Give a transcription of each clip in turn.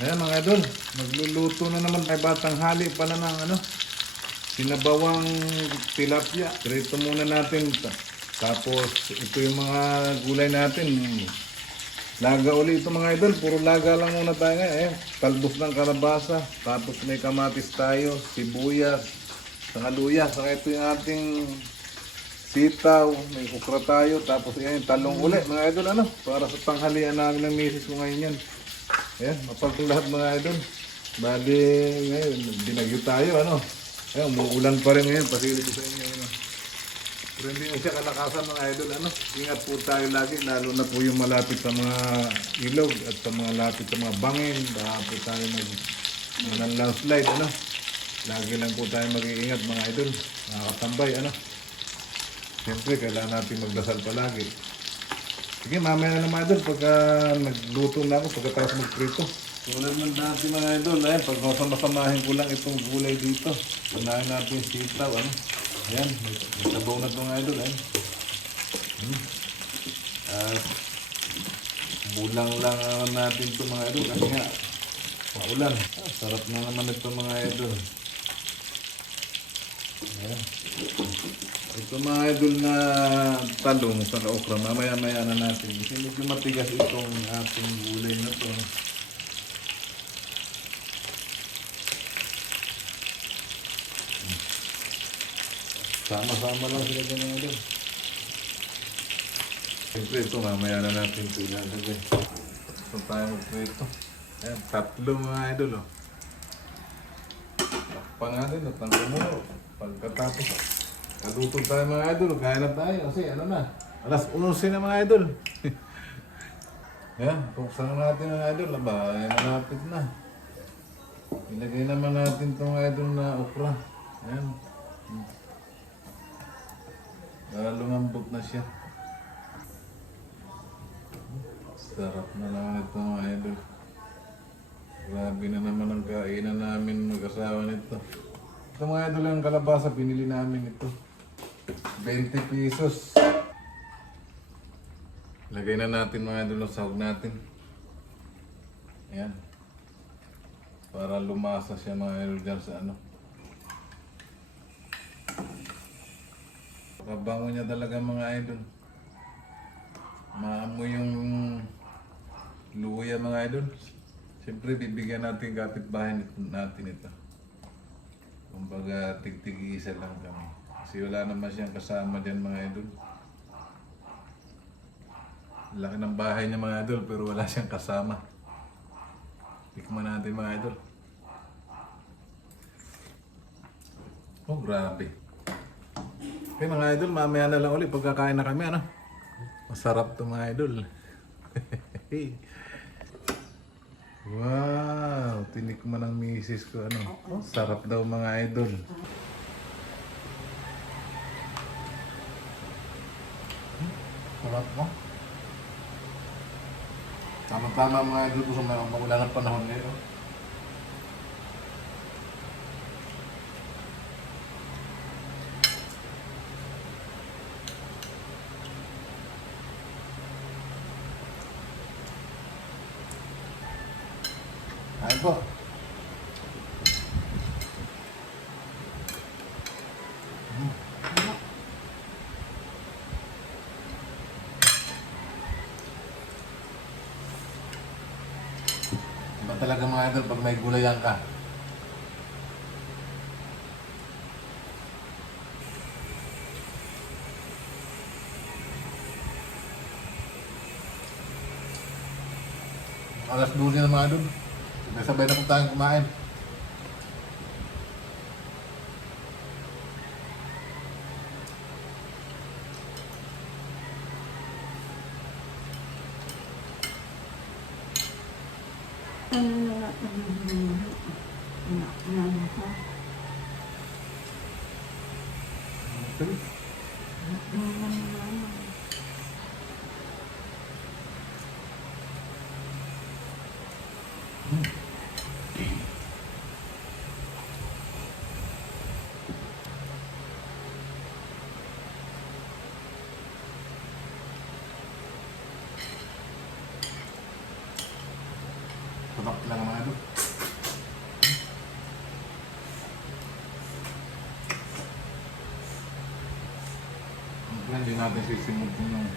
Ayan mga idol, magluluto na naman tayo batang hali pala ng sinabawang tilapia. Prito muna natin. Tapos ito yung mga gulay natin. Laga uli ito mga idol, puro laga lang muna tayo ngayon. Talbos ng kalabasa, tapos may kamatis tayo, sibuyas, saka luya. Saka ito yung ating sitaw, may okra tayo, tapos yan yung talong uli mga idol para sa tanghalian namin ng misis ko ngayon yan. Ayan, mapagpang lahat mga idol. Bali, ngayon, binagyo tayo, Ayan, umuulan pa rin ngayon, pasilip ko sa inyo, Pero hindi mo siya kalakasan mga idol, Ingat po tayo lagi, lalo na po yung malapit sa mga ilog at sa mga lapit sa mga bangin. Baka po tayo ng landslide, Lagi lang po tayo mag-iingat mga idol, nakakatambay, Siyempre, kailangan natin magdasal palagi. Sige, mamaya na mga idol, pagka nagluto na ako, pagkatapos magprito. Tulad ng dati mga idol, pag masamahin ko lang itong gulay dito. Unahin natin yung sitaw, Ayan, may sabaw na ito mga idol, bulang lang natin ito mga idol, kasi nga, paulan. Sarap na naman ito mga idol. Ayan. Ito mga idol na talong sa okra, mamaya-maya na natin. Kasi medyo matigas itong ating gulay na to. Sama-sama lang sila dyan mga idol. Siyempre ito, mamaya na natin ito ilalagay. Ito tayo magprito. Ayan, 3 mga idol. Takpan natin at ang kumulo. Pagkatapos. Naluto tayo mga idol, kaya na tayo kasi alas 11 na mga idol. Yan, buksan natin mga idol, ay malapit na. Ilagay naman natin itong idol na okra. Ayan. Para lumambot na siya. Sarap na naman ito mga idol. Grabe na naman ang kainan namin mag-asawa nito. Ito mga idol ang kalabasa, binili namin ito. 20 pesos. Lagay na natin mga idol ng sahog natin. Ayan. Para lumasa siya mga idol dyan sa Kabango niya talaga mga idol. Maamoy yung luya mga idol. Siyempre bibigyan natin kapitbahay natin ito. Kumbaga tig-tig-isa lang kami. Kasi wala naman siyang kasama dyan mga idol. Laki ng bahay niya mga idol pero wala siyang kasama. Tikman natin mga idol. Oh grabe. Okay mga idol, mamaya na lang ulit pagkakain na kami Masarap to mga idol. Wow, tinikman ng misis ko Sarap daw mga idol. Sarap mo. Tama-tama mga idol ko sa mga magulan ng panahon ngayon. Ay po. Iba talaga mga idol pag may gulayan ka. Alas 12 na mga idol. Sabay na po tayong kumain. Sarap lang mga idol. Hindi natin sisimutin yung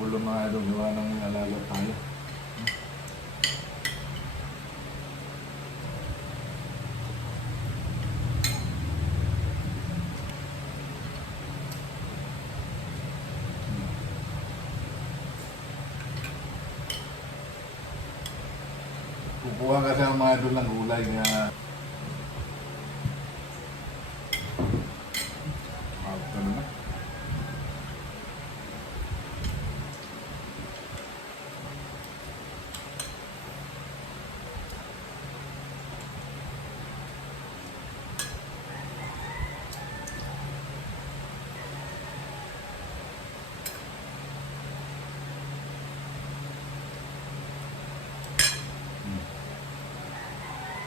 ulo mga idol, gawa ng alaga tayo. Kukuha kasi ang mga idol ng gulay nga ito na.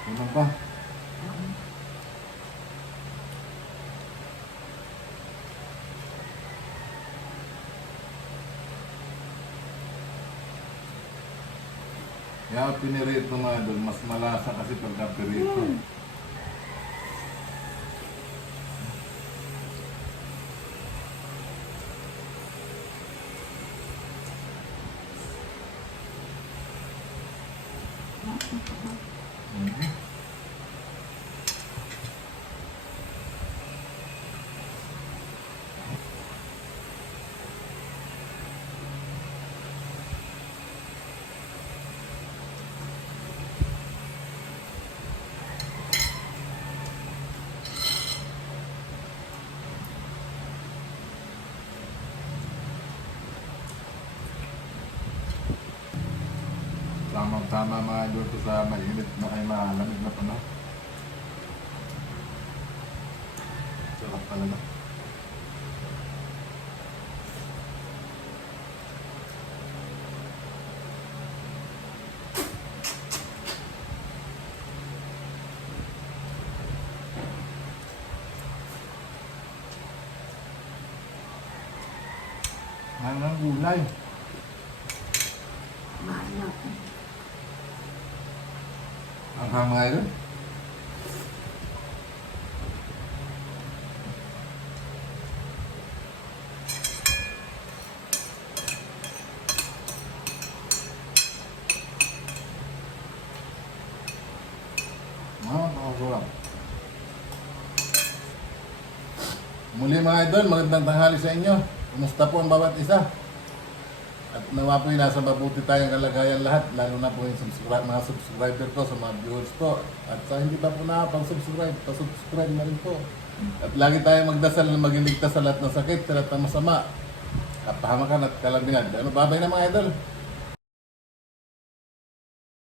Ano pa? Kaya pinirito mga idol, mas malasa kasi pagka pirito. Tamang-tama mga idol to sa mainit na kay malamig na panahon. Sarap talaga. Ang gulay. Manok. Ang mga idol. Pakasarap. Muli mga idol, magandang tanghali sa inyo. Kumusta po ang bawat isa? At nawa po nasa mabuti tayong kalagayan lahat, lalo na po yung mga subscriber ko, sa mga viewers ko. At sa hindi pa po nakapag-subscribe, pa-subscribe na rin po. At lagi tayong magdasal na maging ligtas sa lahat ng sakit, sa lahat ng masama, kapahamakan at kalamidad. Ano babay na mga idol?